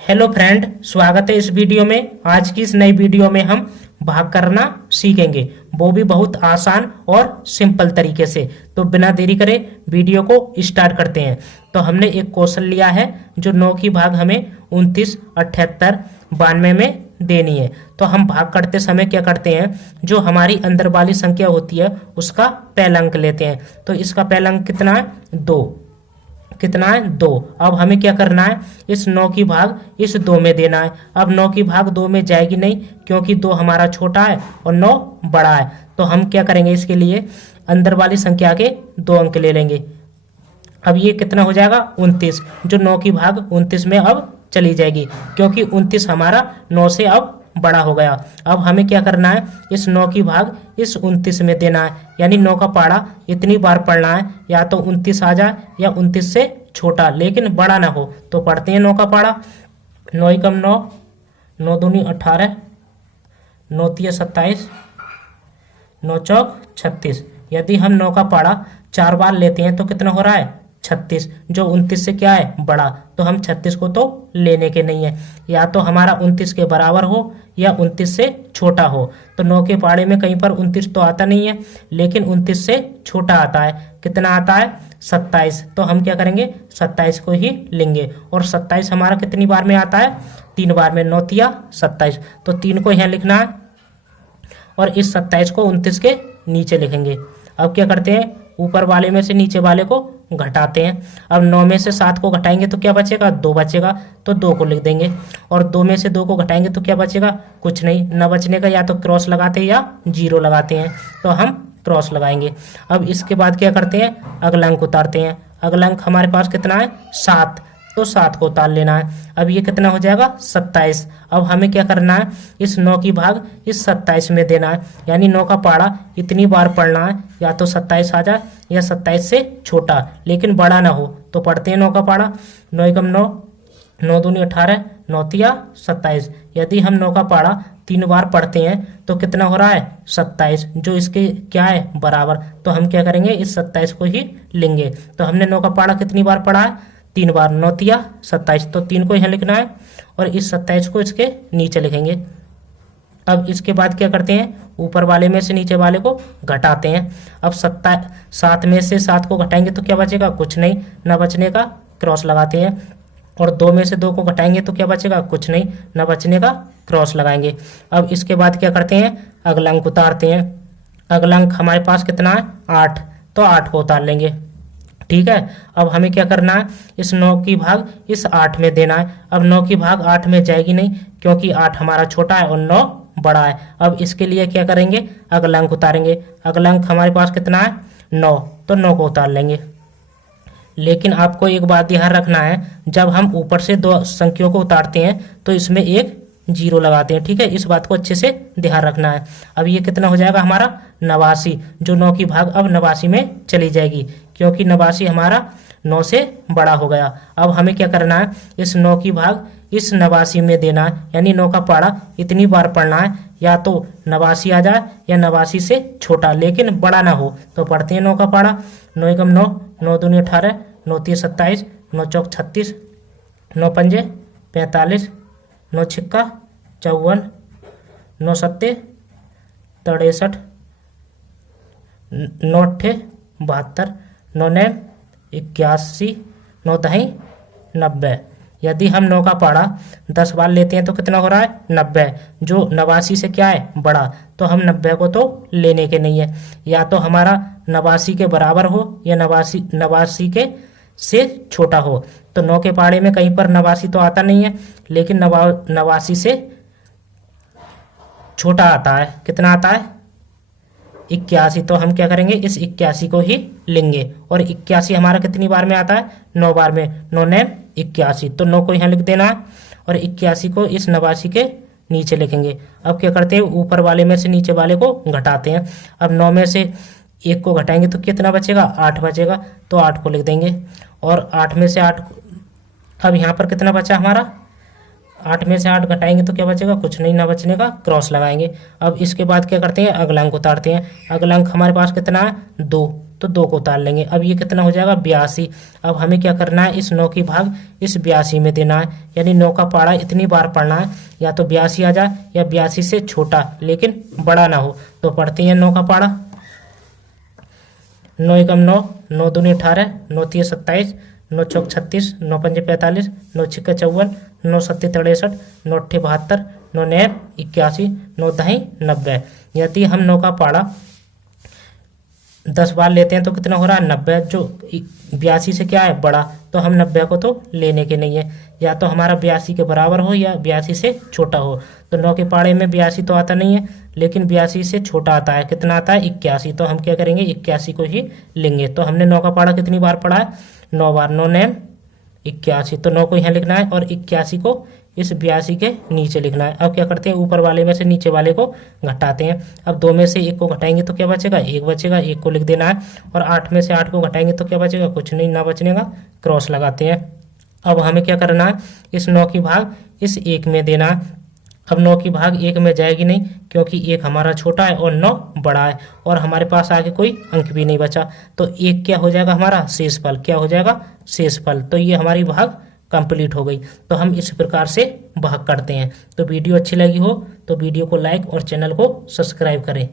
Hello friend, स्वागत है इस वीडियो में। आज की इस नई वीडियो में हम भाग करना सीखेंगे, वो भी बहुत आसान और सिंपल तरीके से। तो बिना देरी करे वीडियो को स्टार्ट करते हैं। तो हमने एक क्वेश्चन लिया है जो 9 की भाग हमें 29, 78, 92 में देनी है। तो हम भाग करते समय क्या करते हैं, जो हमारी अंदर वाली संख्या होती है उसका पहला अंक लेते हैं। तो इसका पहला अंक कितना है? 2। कितना है? 2। अब हमें क्या करना है, इस 9 की भाग इस 2 में देना है। अब 9 की भाग 2 में जाएगी नहीं, क्योंकि 2 हमारा छोटा है और 9 बड़ा है। तो हम क्या करेंगे, इसके लिए अंदर वाली संख्या के 2 अंक ले लेंगे। अब ये कितना हो जाएगा? 29, जो 9 की भाग 29 में अब चली जाएगी, क्योंकि 29 हमारा 9 से अब बड़ा हो गया। अब हमें क्या करना है, इस 9 की भाग इस 29 में देना है, यानी 9 का पाड़ा इतनी बार पढ़ना है, या तो 29 आ जाए या 29 से छोटा लेकिन बड़ा ना हो। तो पढ़ते हैं 9 का पाड़ा। 9 एकम 9, 9 दूनी 18, 9 तिया 27, 9 चौक 36। यदि हम 9 का पाड़ा 4 बार लेते हैं तो कितना हो रहा है? 36, जो 29 से क्या है? बड़ा। तो हम 36 को तो लेने के नहीं है, या तो हमारा 29 के बराबर हो या 29 से छोटा हो। तो 9 के पाड़े में कहीं पर 29 तो आता नहीं है, लेकिन 29 से छोटा आता है। कितना आता है? 27। तो हम क्या करेंगे, 27 को ही लेंगे। और 27 हमारा कितनी बार में आता है? 3 बार में। 9 तिया 27, तो 3 को यहाँ लिखना है और इस 27 को 29 के नीचे लिखेंगे। अब क्या करते हैं, ऊपर वाले में से नीचे वाले को घटाते हैं। अब 9 में से 7 को घटाएंगे तो क्या बचेगा? 2 बचेगा, तो 2 को लिख देंगे। और 2 में से 2 को घटाएंगे तो क्या बचेगा? कुछ नहीं। न बचने का या तो क्रॉस लगाते हैं या 0 लगाते हैं, तो हम क्रॉस लगाएंगे। अब इसके बाद क्या करते हैं, अगला अंक उतारते हैं। अगला अंक हमारे पास कितना है? 7, तो 7 को उतार लेना है। अब ये कितना हो जाएगा? 27। अब हमें क्या करना है, इस 9 की भाग इस 27 में देना है, यानी 9 का पाड़ा इतनी बार पढ़ना है, या तो 27 आ जाए या 27 से छोटा लेकिन बड़ा ना हो। तो पढ़ते हैं 9 का पाड़ा। 9 एकम 9, 9 दूनी 18, 9 तिया 27। यदि हम 9 का पाड़ा 3 बार पढ़ते हैं तो कितना हो रहा है? 27, जो इसके क्या है? बराबर। तो हम क्या करेंगे, इस 27 को ही लेंगे। तो हमने 9 का पाड़ा कितनी बार पढ़ा है? 3 बार। 9 तिया 27, तो 3 को यहाँ लिखना है और इस 27 को इसके नीचे लिखेंगे। अब इसके बाद क्या करते हैं, ऊपर वाले में से नीचे वाले को घटाते हैं। अब 7 में से 7 को घटाएंगे तो क्या बचेगा? कुछ नहीं। न बचने का क्रॉस लगाते हैं। और 2 में से 2 को घटाएंगे तो क्या बचेगा? कुछ नहीं। न बचने का क्रॉस लगाएंगे। अब इसके बाद क्या करते हैं, अगला अंक उतारते हैं। अगला अंक हमारे पास कितना है? 8, तो 8 को उतार लेंगे। ठीक है। अब हमें क्या करना है, इस 9 की भाग इस 8 में देना है। अब 9 की भाग 8 में जाएगी नहीं, क्योंकि 8 हमारा छोटा है और 9 बड़ा है। अब इसके लिए क्या करेंगे, अगला अंक उतारेंगे। अगला अंक हमारे पास कितना है? 9, तो 9 को उतार लेंगे। लेकिन आपको एक बात ध्यान रखना है, जब हम ऊपर से 2 संख्याओं को उतारते हैं तो इसमें एक 0 लगाते हैं। ठीक है, इस बात को अच्छे से ध्यान रखना है। अब ये कितना हो जाएगा हमारा? 89, जो 9 की भाग अब 89 में चली जाएगी, क्योंकि 89 हमारा 9 से बड़ा हो गया। अब हमें क्या करना है, इस 9 की भाग इस 89 में देना है, यानी 9 का पाड़ा इतनी बार पढ़ना है, या तो 89 आ जाए या 89 से छोटा लेकिन बड़ा ना हो। तो पढ़ते हैं 9 का पाड़ा। 9 एकम 9, 9 दूनी 18, 9 तिया 27, 9 चौक 36, 9 पंजे 45, 9 छिक्का 54, 9 सत्ते 63, 9 अट्ठे 72, 9 नैम 81, 9 दही 90। यदि हम 9 का पाड़ा 10 बार लेते हैं तो कितना हो रहा है? 90, जो 89 से क्या है? बड़ा। तो हम 90 को तो लेने के नहीं है, या तो हमारा 89 के बराबर हो या 89 के से छोटा हो। तो 9 के पाड़े में कहीं पर 89 तो आता नहीं है, लेकिन 89 से छोटा आता है। कितना आता है? 81। तो हम क्या करेंगे, इस 81 को ही लेंगे। और 81 हमारा कितनी बार में आता है? 9 बार में। 9 नैम 81, तो 9 को यहाँ लिख देना है और 81 को इस 89 के नीचे लिखेंगे। अब क्या करते हैं, ऊपर वाले में से नीचे वाले को घटाते हैं। अब 9 में से 1 को घटाएंगे तो कितना बचेगा? 8 बचेगा, तो 8 को लिख देंगे। और 8 में से 8, अब यहाँ पर कितना बचा हमारा? 8 में से 8 घटाएंगे तो क्या बचेगा? कुछ नहीं। ना बचने का क्रॉस लगाएंगे। अब इसके बाद क्या करते हैं, अगला अंक उतारते हैं। अगला अंक हमारे पास कितना है? 2, तो 2 को उतार लेंगे। अब ये कितना हो जाएगा 82। अब हमें क्या करना है, इस 9 की भाग इस 82 में देना है, यानी 9 का पारा इतनी बार पढ़ना है, या तो 82 आ जाए या 82 से छोटा लेकिन बड़ा ना हो। तो पढ़ते हैं 9 का पारा। 9 एकम 9, 9 दूनी 18, 9 तिये 27, 9 चौक 36, 9 पंजे 45, 9 छिक्के 54, 9 सत्ते 63, 9 अट्ठे 72, 9 नैर 81, 9 दही 90। यदि हम 9 का पारा 10 बार लेते हैं तो कितना हो रहा है 90। जो 82 से क्या है बड़ा, तो हम 90 को तो लेने के नहीं है, या तो हमारा 82 के बराबर हो या 82 से छोटा हो। तो 9 के पारे में 82 तो आता नहीं है, लेकिन 82 से छोटा आता है। कितना आता है 81। तो हम क्या करेंगे 81 को ही लेंगे। तो हमने 9 का पारा कितनी बार पढ़ा है 9 बार, 9 नैम 81। तो 9 को यहाँ लिखना है और 81 को इस 82 के नीचे लिखना है। अब क्या करते हैं, ऊपर वाले में से नीचे वाले को घटाते हैं। अब 2 में से 1 को घटाएंगे तो क्या बचेगा 1 बचेगा, 1 को लिख देना है। और 8 में से 8 को घटाएंगे तो क्या बचेगा, कुछ नहीं, ना बचने का क्रॉस लगाते हैं। अब हमें क्या करना है, इस 9 की भाग इस 1 में देना है। अब 9 की भाग 1 में जाएगी नहीं, क्योंकि 1 हमारा छोटा है और 9 बड़ा है, और हमारे पास आगे कोई अंक भी नहीं बचा। तो 1 क्या हो जाएगा हमारा शेषफल, क्या हो जाएगा शेषफल। तो ये हमारी भाग कंप्लीट हो गई। तो हम इस प्रकार से भाग करते हैं। तो वीडियो अच्छी लगी हो तो वीडियो को लाइक और चैनल को सब्सक्राइब करें।